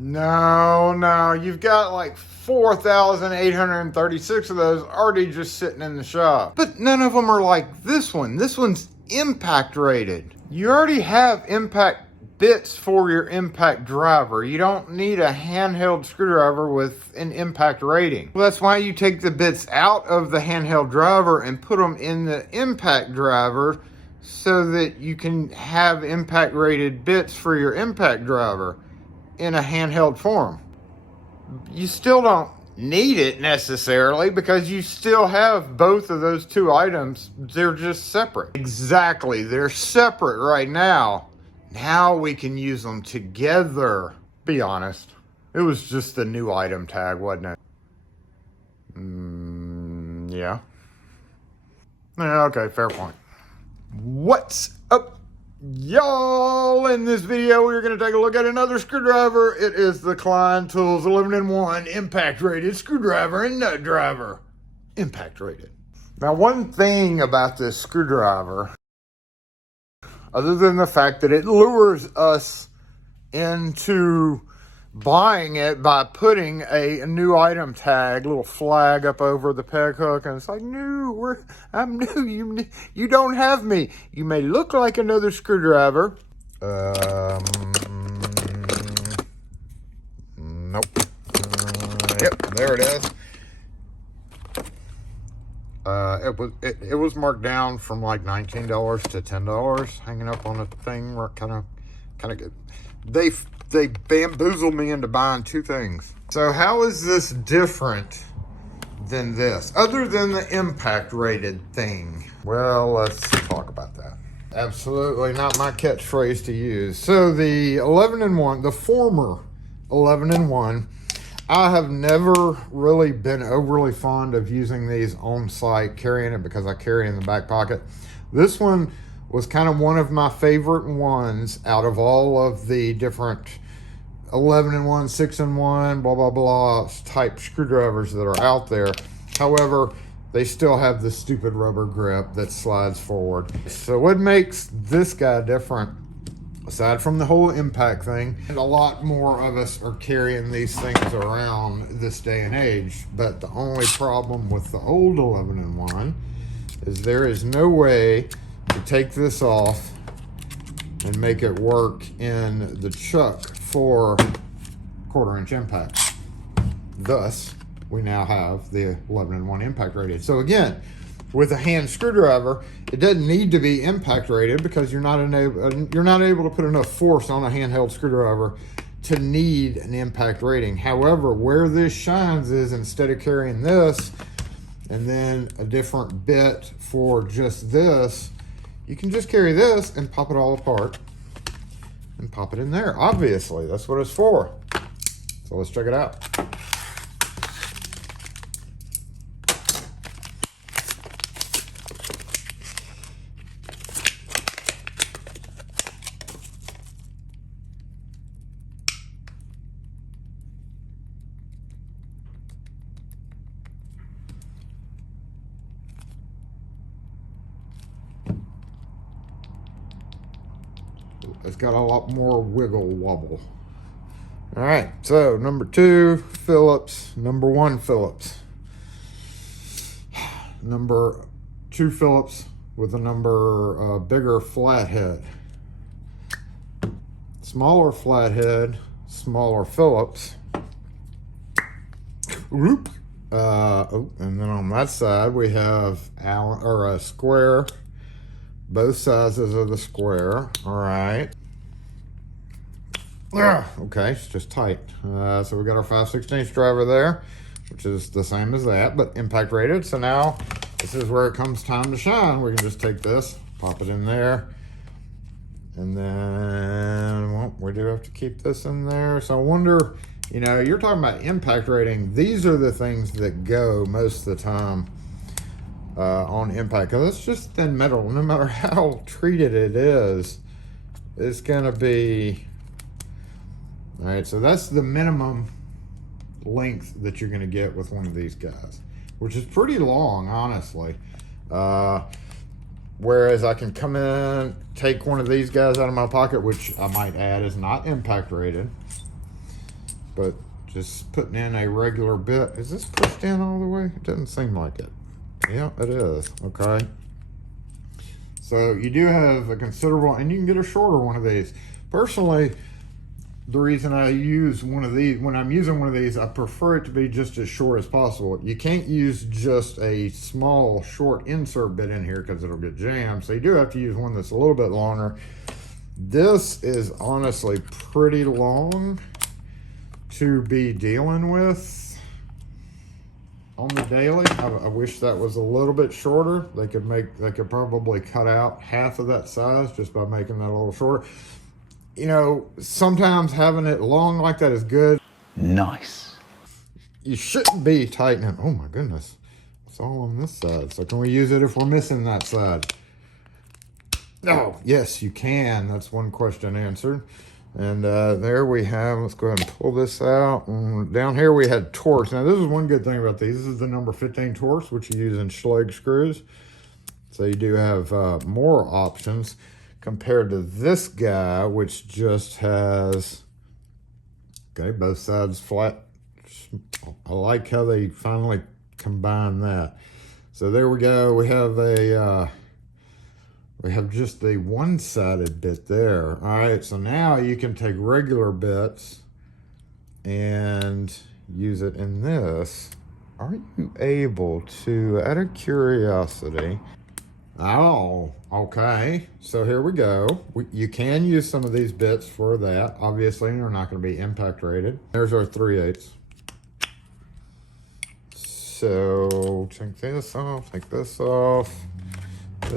No, you've got like 4,836 of those already just sitting in the shop. But none of them are like this one. This one's impact rated. You already have impact bits for your impact driver. You don't need a handheld screwdriver with an impact rating. Well, that's why you take the bits out of the handheld driver and put them in the impact driver so that you can have impact rated bits for your impact driver in a handheld form. You still don't need it necessarily because you still have both of those two items. They're just separate. Exactly, they're separate right now. Now we can use them together. Be honest, it was just the new item tag, wasn't it? Yeah. Yeah, okay, fair point. What's up, y'all? In this video, we're going to take a look at another screwdriver. It is the Klein Tools 11-in-1 impact rated screwdriver and nut driver. Impact rated. Now, one thing about this screwdriver, other than the fact that it lures us into buying it by putting a new item tag, little flag up over the peg hook, and it's like, I'm new, you don't have me. You may look like another screwdriver. Nope. Yep, there it is. It was marked down from like $19 to $10, hanging up on a thing where kind of good. They bamboozled me into buying two things. So how is this different than this, other than the impact rated thing? Well, let's talk about that. Absolutely not my catchphrase to use. So the 11-in-1, the former 11-in-1, I have never really been overly fond of using these on site, carrying it because I carry it in the back pocket. This one was kind of one of my favorite ones out of all of the different 11-in-1, 6-in-1, blah, blah, blah type screwdrivers that are out there. However, they still have the stupid rubber grip that slides forward. So what makes this guy different, aside from the whole impact thing, and a lot more of us are carrying these things around this day and age, but the only problem with the old 11-in-1 is there is no way to take this off and make it work in the chuck for 1/4-inch impact. Thus, we now have the 11-in-1 impact rated. So again, with a hand screwdriver, it doesn't need to be impact rated because you're not able to put enough force on a handheld screwdriver to need an impact rating. However, where this shines is instead of carrying this and then a different bit for just this, you can just carry this and pop it all apart and pop it in there. Obviously, that's what it's for. So let's check it out. It's got a lot more wiggle wobble. All right, so number 2 Phillips, number 1 Phillips. Number 2 Phillips with a bigger flathead. Smaller flathead, smaller Phillips. Whoop. And then on that side we have a square, both sizes of the square. All right. Okay, it's just tight. So we got our 5/16 driver there, which is the same as that, but impact rated. So now this is where it comes time to shine. We can just take this, pop it in there, and then, well, we do have to keep this in there. So I wonder, you're talking about impact rating. These are the things that go most of the time on impact, because it's just thin metal. No matter how treated it is, it's gonna be. All right, so that's the minimum length that you're gonna get with one of these guys, which is pretty long, honestly. Whereas I can come in, take one of these guys out of my pocket, which I might add is not impact rated. but just putting in a regular bit. Is this pushed in all the way? It doesn't seem like it. Yeah, it is. Okay. So you do have a considerable, and you can get a shorter one of these. Personally, the reason I use one of these, when I'm using one of these, I prefer it to be just as short as possible. You can't use just a small, short insert bit in here because it'll get jammed. So you do have to use one that's a little bit longer. This is honestly pretty long to be dealing with on the daily. I wish that was a little bit shorter. They could probably cut out half of that size just by making that a little shorter. You know, sometimes having it long like that is good. Nice. You shouldn't be tightening. Oh my goodness. It's all on this side. So can we use it if we're missing that side? Oh, yes, you can. That's one question answered. And there we have, let's go ahead and pull this out. And down here we had Torx. Now this is one good thing about these. This is the number 15 Torx, which you use in Schlage screws. So you do have more options compared to this guy, which just has, okay, both sides flat. I like how they finally combine that. So there we go. We have just the one-sided bit there. All right, so now you can take regular bits and use it in this. Are you able to, out of curiosity, oh, okay. So here we go. You can use some of these bits for that. Obviously, they're not going to be impact rated. There's our 3/8. So take this off, take this off, put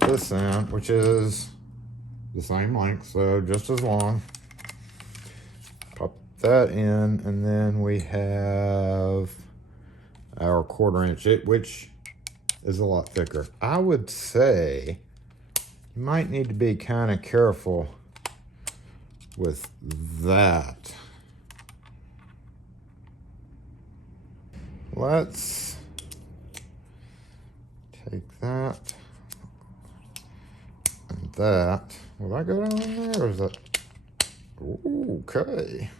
this in, which is the same length, so just as long. Pop that in, and then we have our 1/4 inch, which is a lot thicker. I would say you might need to be kind of careful with that. Let's take that and that. Will that go down in there, or is that? Ooh, okay.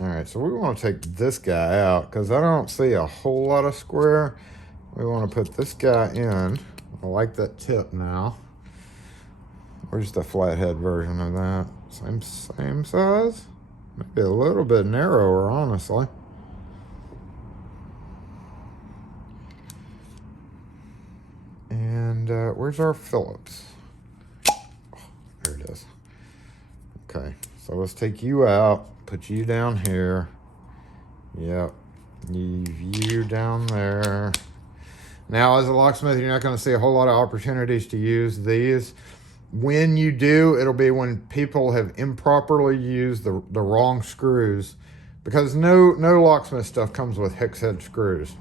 All right, so we want to take this guy out because I don't see a whole lot of square. We want to put this guy in. I like that tip now. Where's the flathead version of that? Same size? Maybe a little bit narrower, honestly. And where's our Phillips? Oh, there it is. Okay, so let's take you out. Put you down here. Yep. Leave you down there. Now, as a locksmith, you're not going to see a whole lot of opportunities to use these. When you do, it'll be when people have improperly used the wrong screws, because no locksmith stuff comes with hex head screws,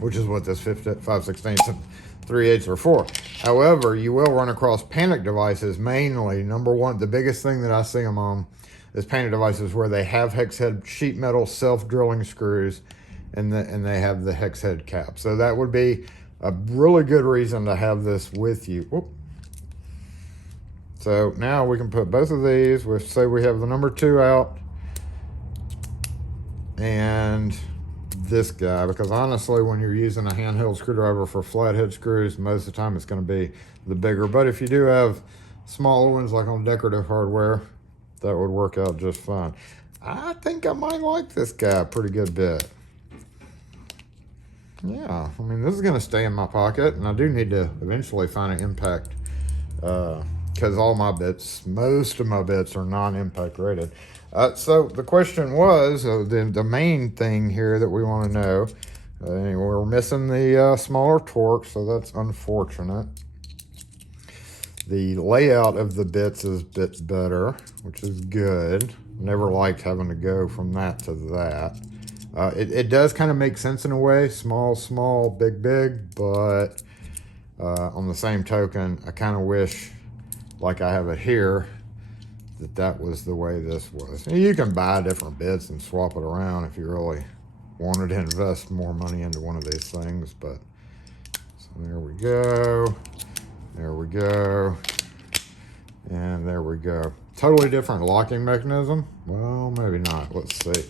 which is what this 5/16 and 3/8 are for. However, you will run across panic devices. Mainly, number one, the biggest thing that I see them on is panic devices where they have hex head sheet metal self-drilling screws, and they have the hex head cap. So that would be a really good reason to have this with you. Whoop. So now we can put both of these. We say we have the number 2 out and this guy, because honestly, when you're using a handheld screwdriver for flathead screws, most of the time it's going to be the bigger. But if you do have smaller ones, like on decorative hardware, that would work out just fine. I think I might like this guy a pretty good bit. Yeah, I mean, this is going to stay in my pocket, and I do need to eventually find an impact, because all my bits, most of my bits are non-impact rated. So the question was, the main thing here that we want to know, anyway, we're missing the smaller Torx, so that's unfortunate. The layout of the bits is a bit better, which is good. Never liked having to go from that to that. It does kind of make sense in a way, small, big, but on the same token, I kind of wish, like I have it here, that was the way this was. You can buy different bits and swap it around if you really wanted to invest more money into one of these things, but so there we go. There we go. And there we go. Totally different locking mechanism. Well, maybe not. Let's see.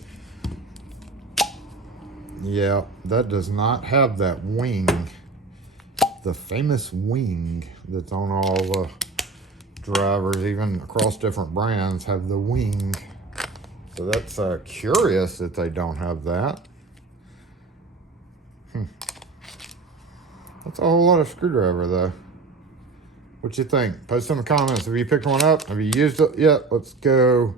Yeah, that does not have that wing. The famous wing that's on all the drivers, even across different brands, have the wing. So that's curious that they don't have that. That's a whole lot of screwdriver, though. What you think? Post in the comments. Have you picked one up? Have you used it yet? Let's go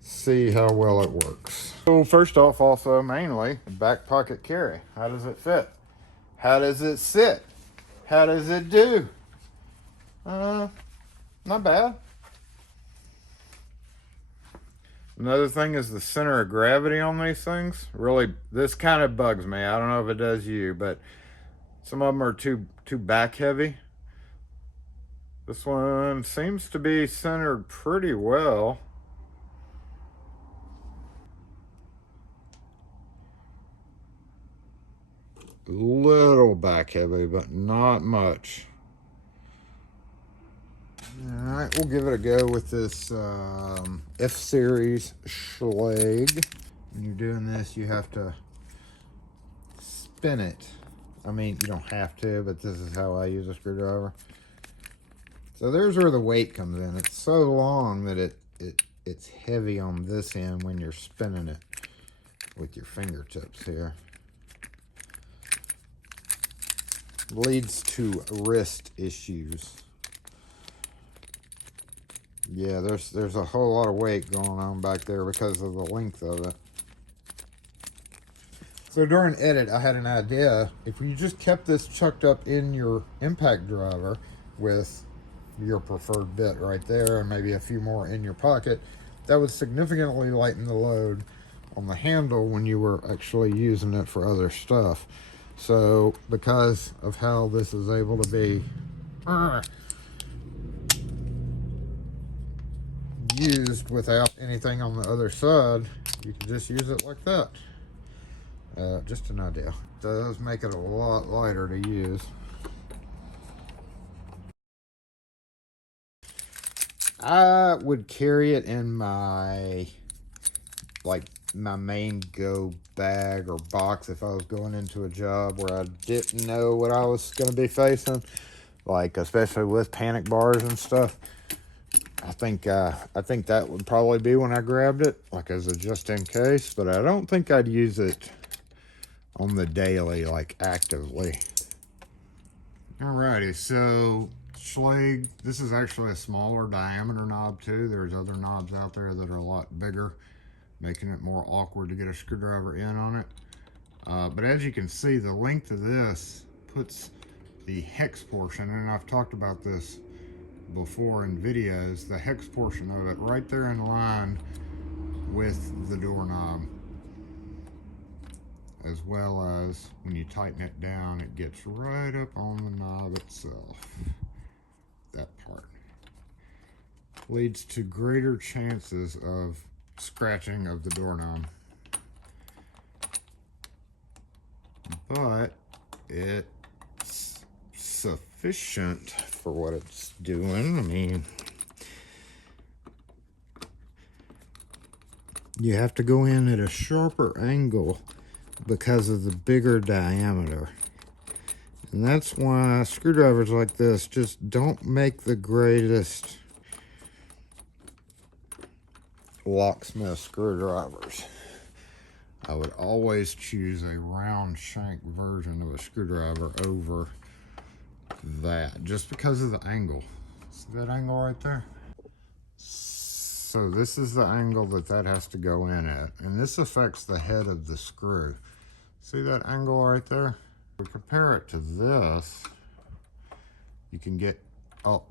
see how well it works. So first off, also mainly back pocket carry. How does it fit? How does it sit? How does it do? Not bad. Another thing is the center of gravity on these things. Really, this kind of bugs me. I don't know if it does you, but some of them are too back heavy. This one seems to be centered pretty well. A little back heavy, but not much. All right, we'll give it a go with this F-Series Schlage. When you're doing this, you have to spin it. I mean, you don't have to, but this is how I use a screwdriver. So there's where the weight comes in. It's so long that it's heavy on this end when you're spinning it with your fingertips here. Leads to wrist issues. Yeah, there's a whole lot of weight going on back there because of the length of it. So during edit, I had an idea. If you just kept this chucked up in your impact driver with your preferred bit right there and maybe a few more in your pocket, that would significantly lighten the load on the handle when you were actually using it for other stuff. So because of how this is able to be used without anything on the other side, you can just use it like that. Just an idea. It does make it a lot lighter to use. I would carry it in my main go bag or box if I was going into a job where I didn't know what I was going to be facing, like especially with panic bars and stuff. I think that would probably be when I grabbed it, like as a just in case, but I don't think I'd use it on the daily, like actively. Alrighty, so Schlage, this is actually a smaller diameter knob too. There's other knobs out there that are a lot bigger, making it more awkward to get a screwdriver in on it. But as you can see, the length of this puts the hex portion, and I've talked about this before in videos, the hex portion of it right there in line with the doorknob, as well as when you tighten it down, it gets right up on the knob itself. That part leads to greater chances of scratching of the doorknob, but it's sufficient for what it's doing. I mean, you have to go in at a sharper angle because of the bigger diameter. And that's why screwdrivers like this just don't make the greatest locksmith screwdrivers. I would always choose a round shank version of a screwdriver over that, just because of the angle. See that angle right there? So this is the angle that has to go in at, and this affects the head of the screw. See that angle right there? If we compare it to this, you can get up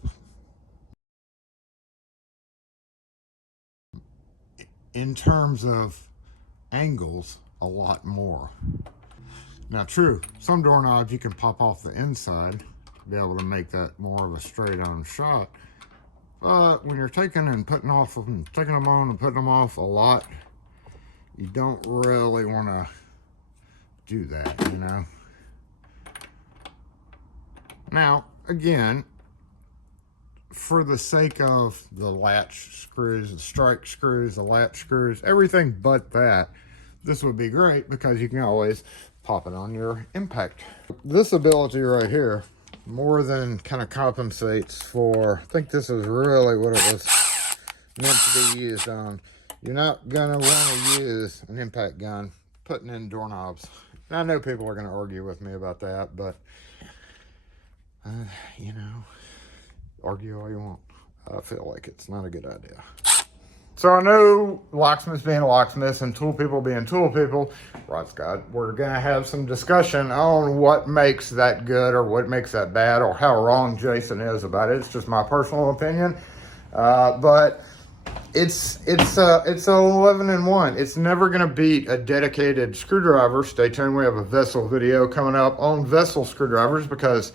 in terms of angles a lot more. Now true, some doorknobs you can pop off the inside to be able to make that more of a straight on shot, but when you're taking them on and putting them off a lot, you don't really want to do that, you know. Now, again, for the sake of the latch screws, the strike screws, the latch screws, everything but that, this would be great because you can always pop it on your impact. This ability right here more than kind of compensates for, I think this is really what it was meant to be used on. You're not gonna want to use an impact gun putting in doorknobs. I know people are gonna argue with me about that, but you know, argue all you want. I feel like it's not a good idea. So I know locksmiths being locksmiths and tool people being tool people, right, Scott, we're gonna have some discussion on what makes that good or what makes that bad or how wrong Jason is about it. It's just my personal opinion, but it's a 11-in-1. It's never gonna beat a dedicated screwdriver. Stay tuned. We have a vessel video coming up on vessel screwdrivers because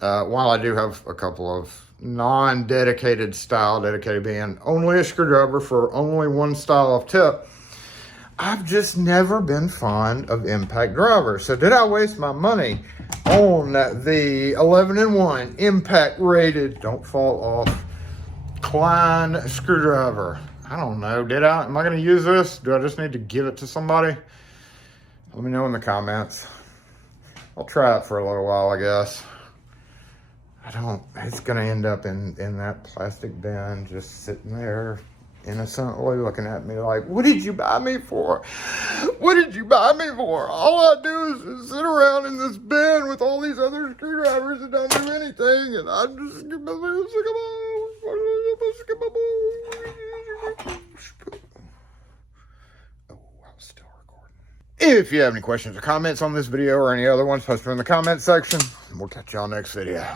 while I do have a couple of non-dedicated style, dedicated being only a screwdriver for only one style of tip, I've just never been fond of impact drivers. So did I waste my money on the 11-in-1 impact rated, don't fall off, Klein screwdriver? I don't know. Did I? Am I going to use this? Do I just need to give it to somebody? Let me know in the comments. I'll try it for a little while, I guess. It's going to end up in that plastic bin, just sitting there innocently looking at me like, what did you buy me for? What did you buy me for? All I do is sit around in this bin with all these other screwdrivers that don't do anything, and I just get my sick of Oh, I was still recording. If you have any questions or comments on this video or any other ones, post them in the comment section. We'll catch y'all next video.